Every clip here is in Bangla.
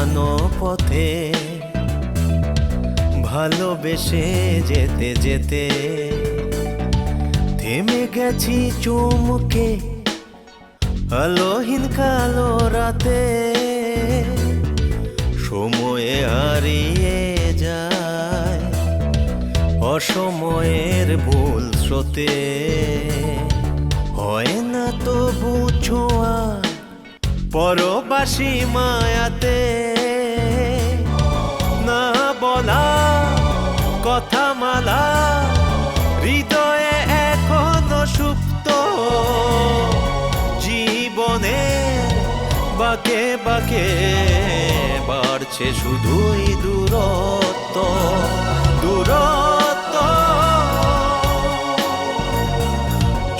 হারানো পথে ভালোবেসে যেতে যেতে থেমে গেছি চুমকে আলোহীন কালো রাতে। সময়ে হারিয়ে যায় অসময়ের ভুল স্রোতে, হয় না তো বুঝোয়া পরবাসী মায়াতে। না বলা কথা মালা হৃদয়ে এখনো সুপ্ত, জীবনে বাকে বাকে বাড়ছে শুধুই দূরত্ব দূরত্ব।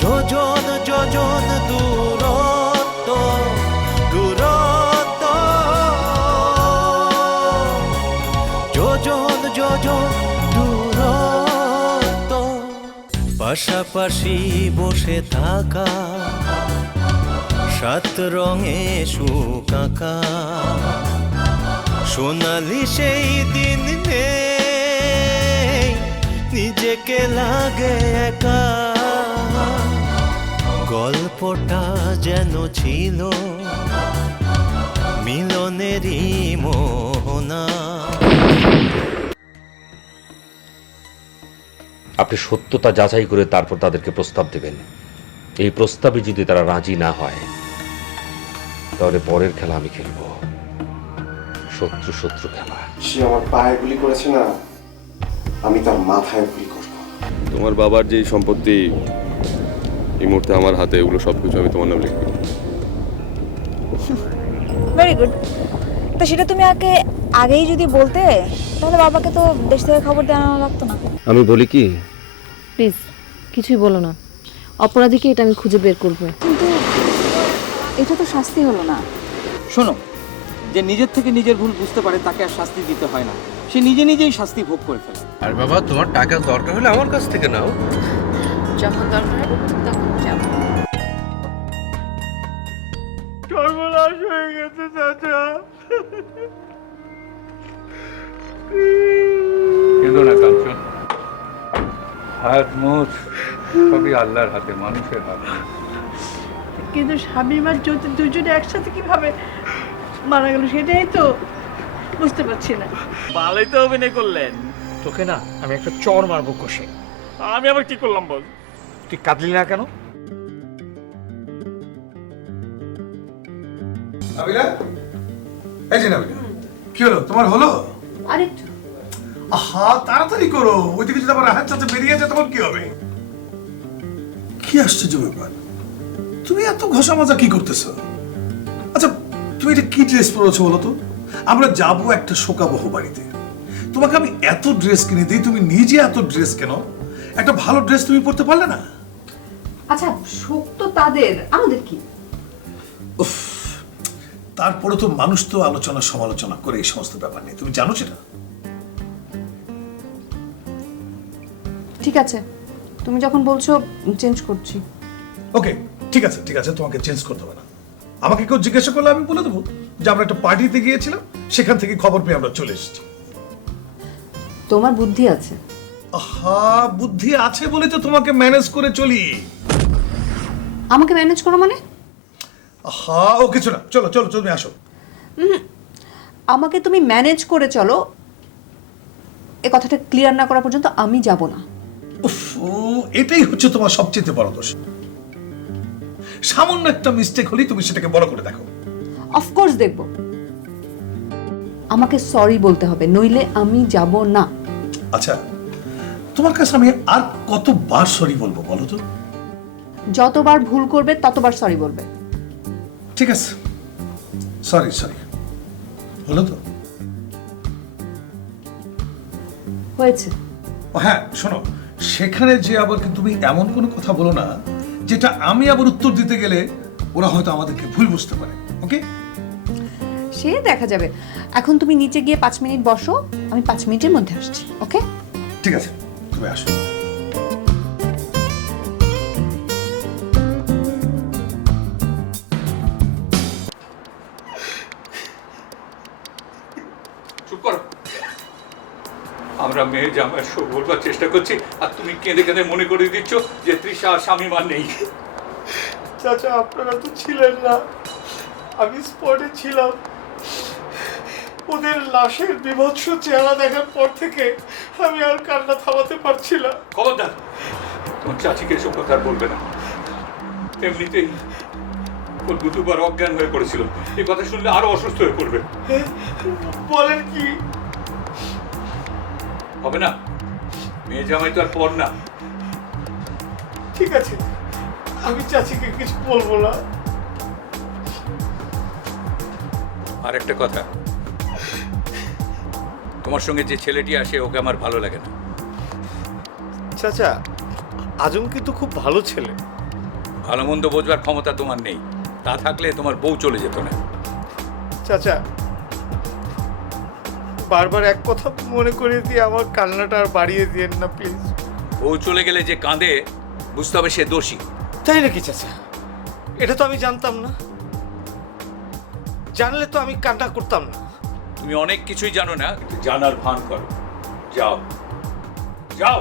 যোজন যোজন দূরত্ব দূরত্ব, যোজন যোজন দূরত্ব। পাশাপাশি বসে থাকা সাত রঙে সুকাকা, সোনালি সেই দিন নেই নিজেকে লাগে একা। গল্পটা যেন ছিল মিলনেরই মোহনা। আপনি সত্যতা যাচাই করে তারপর তাদেরকে প্রস্তাব দেবেন। এই প্রস্তাবে যদি তারা রাজি না হয় তাহলে পরের খেলা আমি খেলবো, শত্রু শত্রু খেলা। সে আমার পায়ে গুলি করেছে না, আমি তার মাথায় গুলি করব। তোমার বাবার যেই সম্পত্তি এই মুহূর্তে আমার হাতে, এগুলো সবকিছু আমি তোমার নাম লিখব। Very good. তো সেটা তুমি আগেই যদি বলতে তাহলে বাবাকে তো দেশ থেকে খবর দেওয়া লাগতো না। আমি বলি কি, প্লিজ কিছুই বলো না, অপরাধীকে এটা আমি খুঁজে বের করবো। কিন্তু এটা তো শাস্তি হলো না। শোনো, যে নিজের থেকে নিজের ভুল বুঝতে পারে তাকে আর শাস্তি দিতে হয় না, সে নিজে নিজেই শাস্তি ভোগ করে ফেলে। আর বাবা, তোমার টাকা দরকার হলে আমার কাছ থেকে নাও, যখন দরকার হবে তখন যাবো। সর্বনাশ হয়ে গেছে চাচা। কেঁদো না কাঞ্চন, হায়াত মৌত সবই আল্লাহর হাতে, মানুষের হাতে। কিন্তু স্বামী আর জ্যোতি দুজনে একসাথে কিভাবে মারা গেল সেটাই তো বুঝতে পারছি না। ভালোই তো অভিনয় করলেন। তোকে না আমি একটা চড় মারবো কষে। আমি আবার কি করলাম বল? তুই কাঁদলি না কেন? নাবিলা, এই যে নাবিলা, কি হলো তোমার? হলো আরেকটু আহা, তাড়াতাড়ি করো, ওইদিকে যদি আবার হাত চাচা বেরিয়ে যায় তখন কি হবে? কি আশ্চর্য ব্যাপার, তুমি এত ঘষা মাজা কি করতেছো? আচ্ছা, তুমি এটা কি ড্রেস পরেছো বলো তো? আমরা যাবো একটা শোকাবহ বাড়িতে, তোমাকে আমি এত ড্রেস কিনে দিই, তুমি নিজে এত ড্রেস কেন? একটা ভালো ড্রেস তুমি পরতে পারলে না? আচ্ছা, শোক তো তাদের, আমাদের কি? উফ, তারপরে তো মানুষ তো আলোচনা সমালোচনা করে এই সমস্ত ব্যাপার নিয়ে, তুমি জানো সেটা? ঠিক আছে, তুমি যখন বলছো চেঞ্জ করছি। ওকে, ঠিক আছে ঠিক আছে, তোমাকে চেঞ্জ করতে হবে না। আমাকে কেউ জিজ্ঞাসা করলে আমি বলে দেবো যে আমরা একটা পার্টিতে গিয়েছিলাম, সেখান থেকে খবর পেয়ে আমরা চলে এসেছি। তোমার বুদ্ধি আছে। আহা, বুদ্ধি আছে বলে তো তোমাকে ম্যানেজ করে চলি। আমাকে ম্যানেজ করো মানে? আহা, ও কিছু না, চলো চলো তুমি আসো। আমাকে তুমি ম্যানেজ করে চলো, এ কথাটা ক্লিয়ার না করা পর্যন্ত আমি যাব না। উফ, এটাই হচ্ছে তোমার সবচেয়ে বড় দোষ। সামান্য একটা মিস্টেক হলেই তুমি সেটাকে বড় করে দেখো। অফকোর্স দেখব, আমাকে সরি বলতে হবে, নইলে আমি যাব না। আচ্ছা, তোমার কাছে আমি আর কতবার সরি বলবো বলো তো? যতবার ভুল করবে ততবার সরি বলবে। ঠিক আছে, সরি সরি, হলো তো? হয়েছে। ও হ্যাঁ, শোনো, সেখানে যে আবার কিন্তু তুমি এমন কোনো কথা বলো না যেটা আমি আবার উত্তর দিতে গেলে ওরা হয়তো আমাদেরকে ভুল বুঝতে পারে। ওকে, সে দেখা যাবে। এখন তুমি নিচে গিয়ে 5 মিনিট বসো, আমি 5 মিনিটের মধ্যে আসছি। ওকে, ঠিক আছে, তুমি আসো। আমরা মেয়ে জামাই সব বলবার চেষ্টা করছি, আর তুমি কেঁদে কেঁদে মনে করে দিচ্ছ যে তৃষা আর স্বামীমান নেই। চাচা আপনারা তো ছিলেন না, আমি স্পটে ছিলাম। ওদের লাশের বিভৎস চেহারা দেখার পর থেকে আমি আর কান্না থামাতে পারছিলাম। খবরদার তোমার চাচিকে এসব কথা আর বলবে না। এমনিতেই ওর দুবার অজ্ঞান হয়ে পড়েছিল, এই কথা শুনলে আরো অসুস্থ হয়ে পড়বে। বলেন কি? হবে না, মেয়ে জামাই তো আর পর না। ঠিক আছে, আমি চাচিকে কিছু বলবো না। আর একটা কথা, তোমার সঙ্গে যে ছেলেটি আসে ওকে আমার ভালো লাগে না। চাচা, আজম কিন্তু খুব ভালো ছেলে। ভালো মন্দ বোঝবার ক্ষমতা তোমার নেই, তা থাকলে তোমার বউ চলে যেত না। চাচা, বারবার এক কথা মনে করিয়ে দিয়ে আমার কান্নাটা আর বাড়িয়ে দিয়েন না প্লিজ। বউ চলে গেলে যে কাঁদে বুঝতে হবে সে দোষী। তাই নাকি চাচা? এটা তো আমি জানতাম না। জানলে তো আমি কান্না করতাম না। তুমি অনেক কিছুই জানো না, কিন্তু জানার ভান করো। যাও যাও।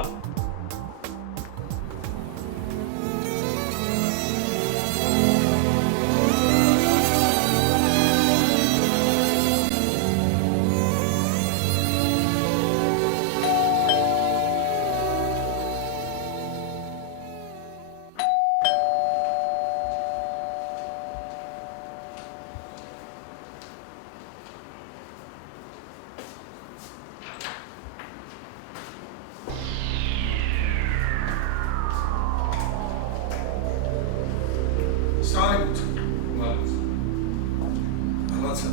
ভালো আছেন?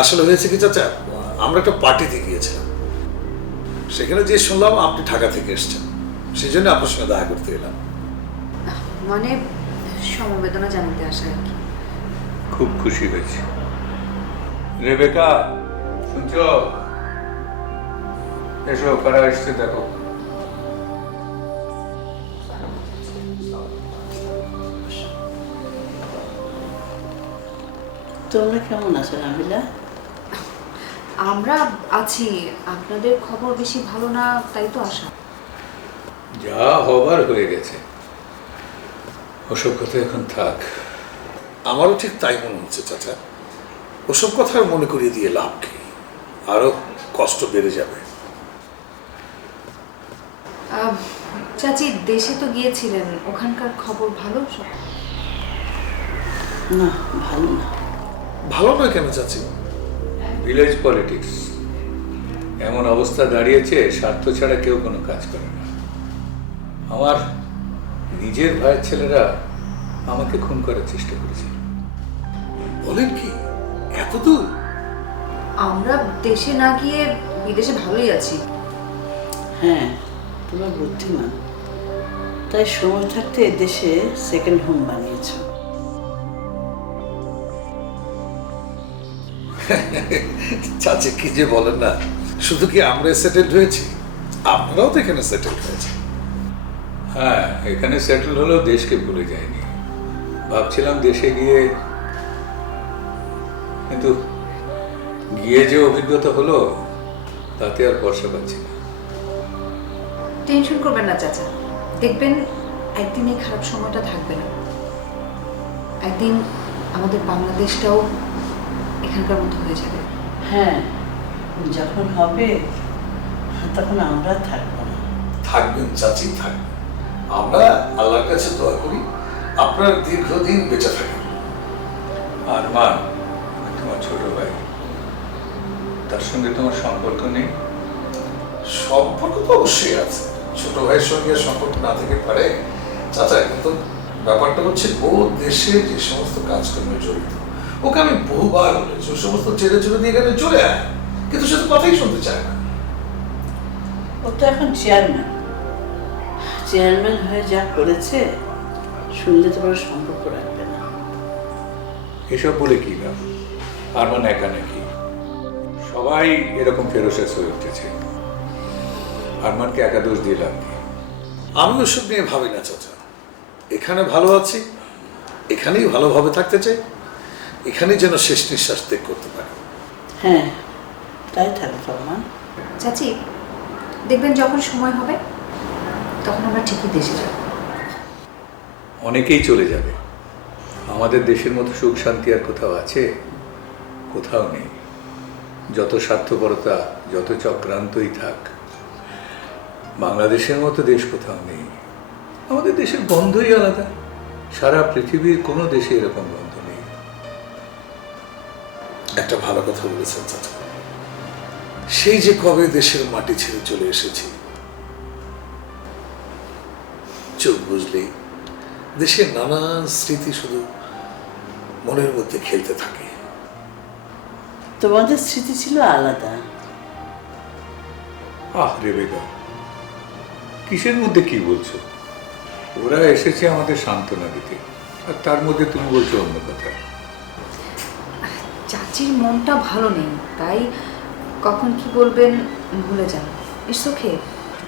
আসলে হয়েছে কি চাচা, আমরা একটা পার্টিতে গিয়েছিলাম, সেখানে যে শুনলাম আপনি ঢাকা থেকে এসেছেন, সেই জন্য আপনার সঙ্গে দেখা করতে এলাম। মানে সমবেদনা জানাতে আসা আর কি। খুব খুশি হয়েছি। রেবেকা, শুনছ? এসো, কারা এসছে দেখো। তোমরা কেমন আছো রামিলা? আমরা আছি, আপনাদের খবর বেশি ভালো না, তাই তো আসা। যা হবার হয়ে গেছে, ওসব কথা এখন থাক। আমারও ঠিক তাই মনে হচ্ছে চাচা। ওসব কথা আর মনে করিয়ে দিয়ে লাভ কি, আরো কষ্ট বেড়ে যাবে। চাচি দেশে তো গিয়েছিলেন, ওখানকার খবর ভালো সব? না, ভালো না। ভালো নয় কেন চাচি? ভিলেজ পলিটিক্স এমন অবস্থা দাঁড়িয়েছে, স্বার্থ ছাড়া কেউ কোনো কাজ করে না। আমার নিজের ভাইয়ের ছেলেরা আমাকে খুন করার চেষ্টা করেছে। বলেন কি, এত দূর? আমরা দেশে না গিয়ে বিদেশে ভালোই আছি। হ্যাঁ, তোমরা বুদ্ধিমান, তাই সময় থাকতে দেশে সেকেন্ড হোম বানিয়েছো। চাচি কি যে বলেন না, শুধু কি আমরা সেটেলড হয়েছি, আপনারাও তো এখানে সেটেলড হয়েছে। হ্যাঁ, এখানে সেটেল হলেও দেশকে ভুলে যায়নি। ভাবছিলাম দেশে গিয়ে, কিন্তু গিয়ে যে অভিজ্ঞতা হলো তাতে আর ভরসা পাচ্ছি না। টেনশন করবেন না চাচা, দেখবেন একদিন এই খারাপ সময়টা থাকবে না। একদিন আমাদের বাংলাদেশটাও এখানকার মতো হয়ে যাবে। হ্যাঁ, যখন হবে তখন আমরা থাকবো না। থাকবেন চাচি, থাকবেন। আমরা আল্লাহর কাছে দোয়া করি আপনার দীর্ঘদিন বেঁচে থাকেন। আর মা, আমি তোমার ছোট ভাই, তার সঙ্গে তোমার সম্পর্ক নেই? সম্পর্ক তো অবশ্যই আছে, ছোট ভাইয়ের সঙ্গে সম্পর্ক না থেকে পারে চাচা, কিন্তু ব্যাপারটা হচ্ছে ও দেশে যে সমস্ত কাজকর্মে জড়িত, ওকে আমি বহুবার বলেছি ও সমস্ত ছেড়ে চলে দিয়ে এখানে চলে আয়, কিন্তু সে তো কথাই শুনতে চায় না। ও তো এখন চেয়ারম্যান, চেয়ারম্যান হয়ে যা করেছে শুনলে তোমার সম্পর্ক রাখবে না। এসব বলে কি লাভ? আরমান একা নাকি? সবাই এরকম ফেরোসেস হয়ে উঠেছে। আরমানকে একা দোষ দিয়ে লাভ কি? আমি ওসব নিয়ে ভাবি না চাচা। এখানে ভালো আছি, এখানেই ভালোভাবে থাকতে চাই, এখানেই যেন শেষ নিঃশ্বাস ত্যাগ করতে পারি। হ্যাঁ, তাই থাকবে ফরমান। চাচি, দেখবেন যখন সময় হবে তখন আমরা ঠিকই দেশে যাব। অনেকেই চলে যাবে। আমাদের দেশের মতো সুখ শান্তি আর কোথাও আছে? কোথাও নেই। যত স্বার্থপরতা, যত চক্রান্তই থাক, বাংলাদেশের মতো দেশ কোথাও নেই। আমাদের দেশের গন্ধই আলাদা। সারা পৃথিবীর কোনো দেশে এরকম গন্ধ নেই। একটা ভালো কথা বলেছেন চাচা। সেই যে কবে দেশের মাটি ছেড়ে চলে এসেছি, চোখ বুঝলেই দেশের নানান স্মৃতি শুধু মনের মধ্যে খেলতে থাকে। তোমাদের স্মৃতি ছিল আলাদা। আহ রেবেকা, কিসের মধ্যে কি বলছো? ওরা এসেছে আমাদের সান্ত্বনা দিতে, আর তার মধ্যে তুমি বলছো অন্য কথা। চাচির মনটা ভালো নেই, তাই কখন কি বলবেন ভুলে যান। It's okay.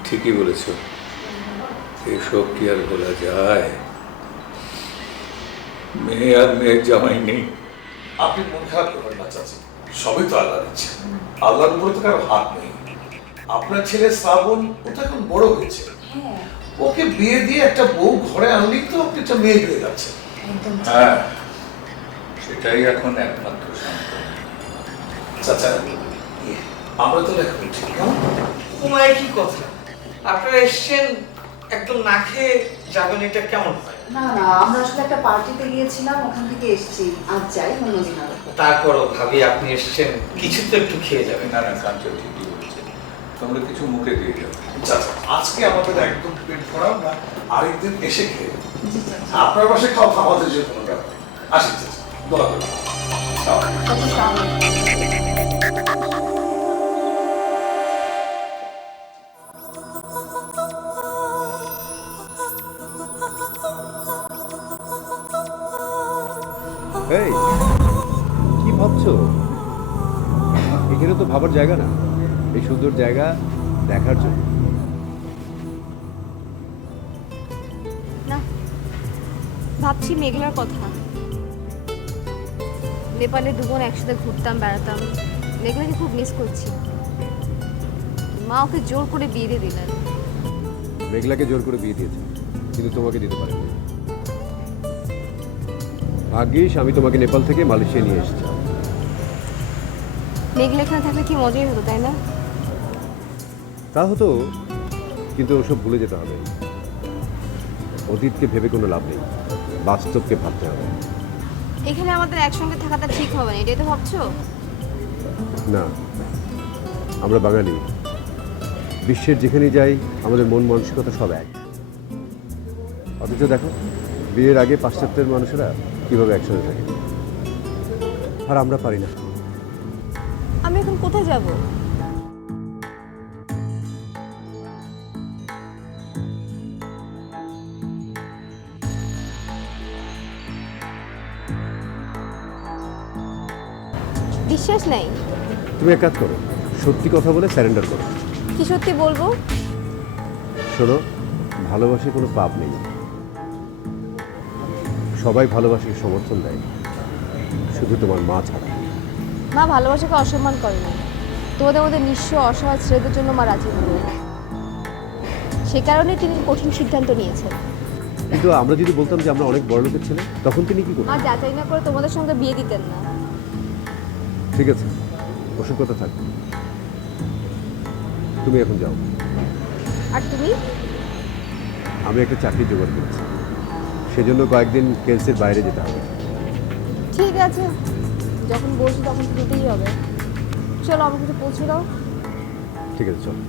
ঠিকই বলেছ। এসব কি আর বলা যায়? মেয়ে আর মেয়ের জামাই নেই। আপনি মন খারাপ করবেন না চাচি, সবই তো আল্লাহর ইচ্ছা। আল্লাহর উপরে তো কারো হাত নেই। আপনার ছেলে শ্রাবণ, ও তো এখন বড় হয়েছে, ওকে বিয়ে দিয়ে একটা বউ ঘরে আনলেই তো আপনি একটা মেয়ে পেয়ে যাচ্ছেন। হ্যাঁ, সেটাই এখন একমাত্র সান্ত্বনা। চাচা, আমরা তো এখন ঠিক কেমন? তোমায় কি কথা, আপনারা এসছেন একদম না খেয়ে যাবেন, এটা কেমন হয়? না না, আমরা আসলে একটা পার্টিতে গিয়েছিলাম, ওখান থেকে এসেছি। আজ যাই অন্যদিন আরো। তারপরও ভাবি আপনি এসছেন, কিছু তো একটু খেয়ে যাবেন। না না, কাঞ্চন ঠিকই বলেছে। তোমরা কিছু মুখে দিয়ে যাও। চাচা, আজকে আমাদের একদম পেট ভরাও না, আরেকদিন এসে খেয়ে আপনার পাশে খাওয়া আমাদের জন্য কোনো ব্যাপার নেই। আসি চাচা, দোয়া করি। এই কি ভাবছো? এখানে তো ভাবার জায়গা না, এই সুন্দর জায়গা দেখার জন্য। না, ভাবছি মেঘলার কথা। নেপালে দুবোন একসাথে ঘুরতাম, বেড়াতাম। মেঘলাকে খুব মিস করছি। মা ওকে জোর করে বিয়ে দিয়ে দিলেন। মেঘলাকে জোর করে বিয়ে দিয়েছে, কিন্তু তোমাকে দিতে পারেনি। ভাগ্যিস আমি তোমাকে নেপাল থেকে মালয়েশিয়া নিয়ে এসেছি। মেঘলা এখানে থাকলে কি মজাই হতো, তাই না? তা হতো, কিন্তু ওসব ভুলে যেতে হবে। অতীতকে ভেবে কোনো লাভ নেই, বাস্তবকে ভাবতে হবে। এখানে আমাদের একসঙ্গে থাকাটা ঠিক হবে না, এটাই তো ভাবছো? না, আমরা বাঙালি, বিশ্বের যেখানে যাই আমাদের মন মানসিকতা সব এক। অথচ দেখো, বিয়ের আগে পাশ্চাত্যের মানুষেরা কিভাবে একসাথে থাকে, আর আমরা পারি না। আমি এখন কোথায় যাব? বিশ্বাস নাই। তুমি এক কাজ করো, সত্যি কথা বলে স্যারেন্ডার করো। কি সত্যি বলবো? শোনো, ভালোবাসে কোনো পাপ নেই। সবাই ভালোবাসাকে সমর্থন দেয়, শুধু তোমার মা ছাড়া। মা ভালোবাসাকে অসম্মান করেনি। তোমাদের মধ্যে নিঃস্ব অসহায় ছেলেদের জন্য মা রাজি হল। সে কারণে তিনি কঠিন সিদ্ধান্ত নিয়েছেন। কিন্তু আমরা যদি বলতাম যে আমরা অনেক বড় লোকের ছেলে, তখন তিনি কি করতেন? মা যাচাই না করে তোমাদের সঙ্গে বিয়ে দিতেন না। ঠিক আছে, ওসব কথা থাক। তুমি এখন যাও। আর তুমি? আমি একটা চাকরি জোগাড় করেছি, সেজন্য কয়েকদিন কেলসের বাইরে যেতে হবে। ঠিক আছে, যখন বলছি তখন তো যেতেই হবে। চলো, আমাকে একটু পৌঁছে দাও। ঠিক আছে, চলো।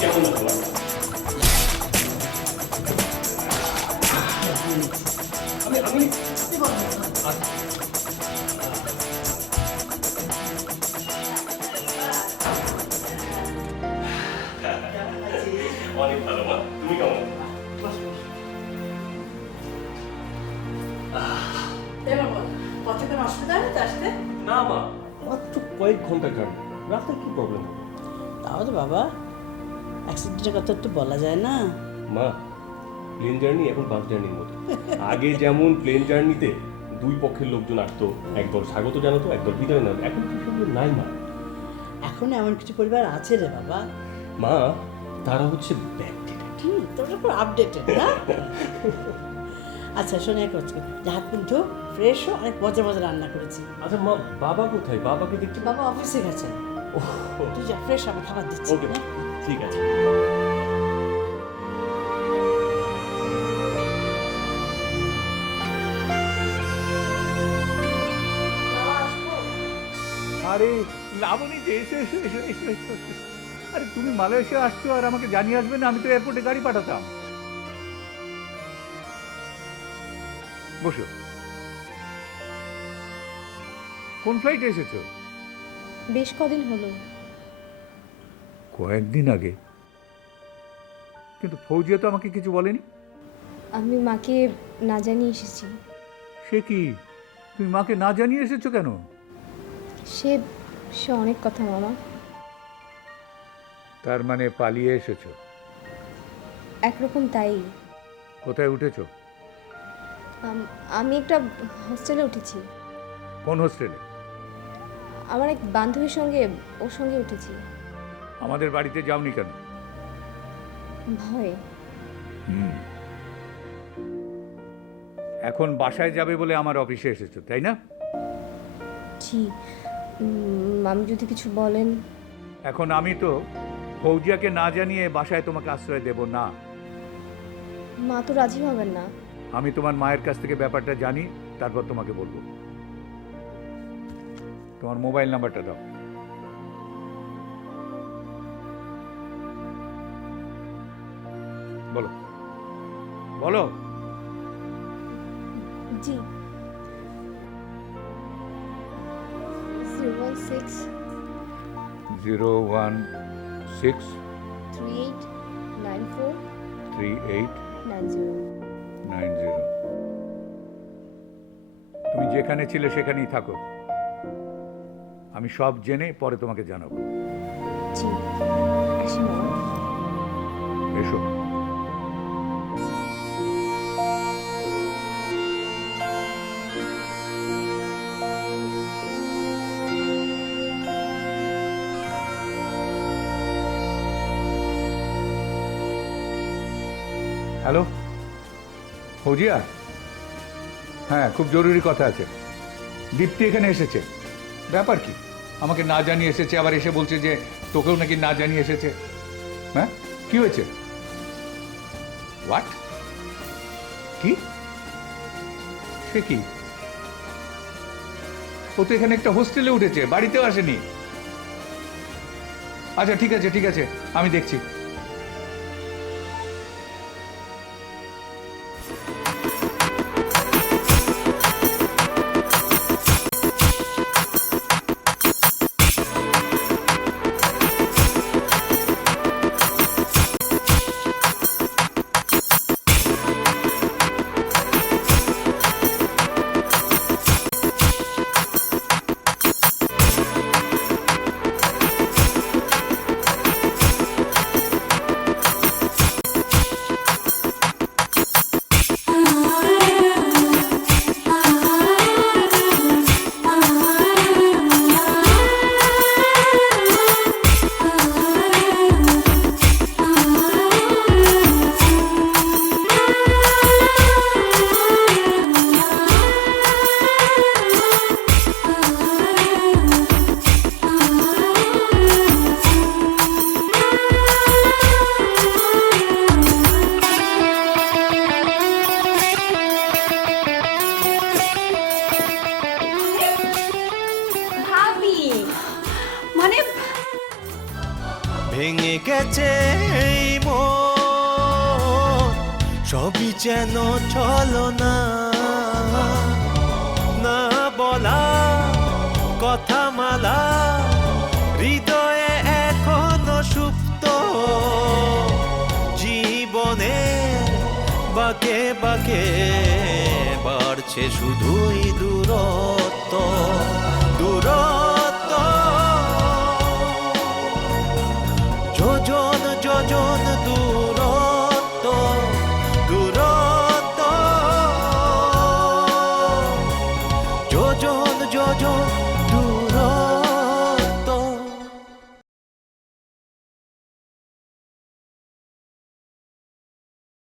কেমন না তোমার? আমি অনেক ভালো মা, তুমি কেমন? পথে কোনো অসুবিধা নেই তো আসতে? না মা, মাত্র কয়েক ঘন্টা জার্নি, রাতে কি প্রবলেম হবে? তাহলে বাবা অ্যাক্সিডেন্টের কথা তো বলা যায় না। মা, প্লেন জার্নি এখন বাস জার্নির মতো। আগে যেমন প্লেন জার্নিতে দুই পক্ষের লোকজন আসতো, একদল স্বাগত জানাতো, একদল বিদায় জানাতো, এখন তো সেগুলো নাই মা। এখন এমন কিছু পরিবার আছে রে বাবা। মা, তারা হচ্ছে ব্যাকডেটেড। তোরা খুব আপডেটেড না? আচ্ছা শোনে এক হচ্ছে হাত কিন্তু ফ্রেশ ও অনেক মজা মজা রান্না করেছি। আচ্ছা মা, বাবা কোথায়? বাবাকে দেখতে বাবা অফিসে গেছে। তুই যা, ফ্রেশ আমি খাবার দিচ্ছি। ওকে, ঠিক আছে। আরে লাবণী যে এসো এসো এসো এসো এসো এসো। আরে তুমি মালয়েশিয়া আসছো আর আমাকে জানিয়ে আসবে না? আমি তো এয়ারপোর্টে গাড়ি পাঠাতাম। বসো। কোন ফ্লাইটে এসেছো? বেশ কদিন হলো। কয়েকদিন আগে? কিন্তু ফৌজিয়া তো আমাকে কিছু বলেনি। আমি মাকে না জানিয়ে এসেছি। সে কি, তুমি মাকে না জানিয়ে এসেছো কেন? সে সে অনেক কথা মামা। তার মানে পালিয়ে এসেছো? একরকম তাই। কোথায় উঠেছো? আমি একটা হোস্টেলে উঠেছি। কোন হোস্টেলে? আমার এক বান্ধবীর সঙ্গে, ওর সঙ্গে উঠেছি। আমাদের বাড়িতে যাওনি কেন? ভয়। এখন বাসায় যাবে বলে আমার অফিসে এসেছো, তাই না? জি, মামি যদি কিছু বলেন। এখন আমি তো ফৌজিয়াকে না জানিয়ে বাসায় তোমাকে আশ্রয় দেব না। মা তো রাজি হবেন না। আমি তোমার মায়ের কাছ থেকে ব্যাপারটা জানি, তারপর তোমাকে বলবো। তোমার মোবাইল নাম্বারটা দাও। বলো বলো। জি, 016 016 3894 3890। 90। তুমি যেখানে ছিলে সেখানেই থাকো, আমি সব জেনে পরে তোমাকে জানাবো। জি, আসি মামা। এসো। হ্যালো ফৌজিয়া, হ্যাঁ খুব জরুরি কথা আছে। দীপ্তি এখানে এসেছে। ব্যাপার কি? আমাকে না জানিয়ে এসেছে, আবার এসে বলছে যে তোকেও নাকি না জানিয়ে এসেছে। হ্যাঁ কি হয়েছে? হোয়াট? কি? সে কি? ও তো এখানে একটা হোস্টেলে উঠেছে, বাড়িতেও আসেনি। আচ্ছা ঠিক আছে ঠিক আছে, আমি দেখছি। যে এই মন, সবই যেন ছলনা, না বলা কথা মালা হৃদয়ে এখনো সুপ্ত, জীবনে বাঁকে বাঁকে বাড়ছে শুধুই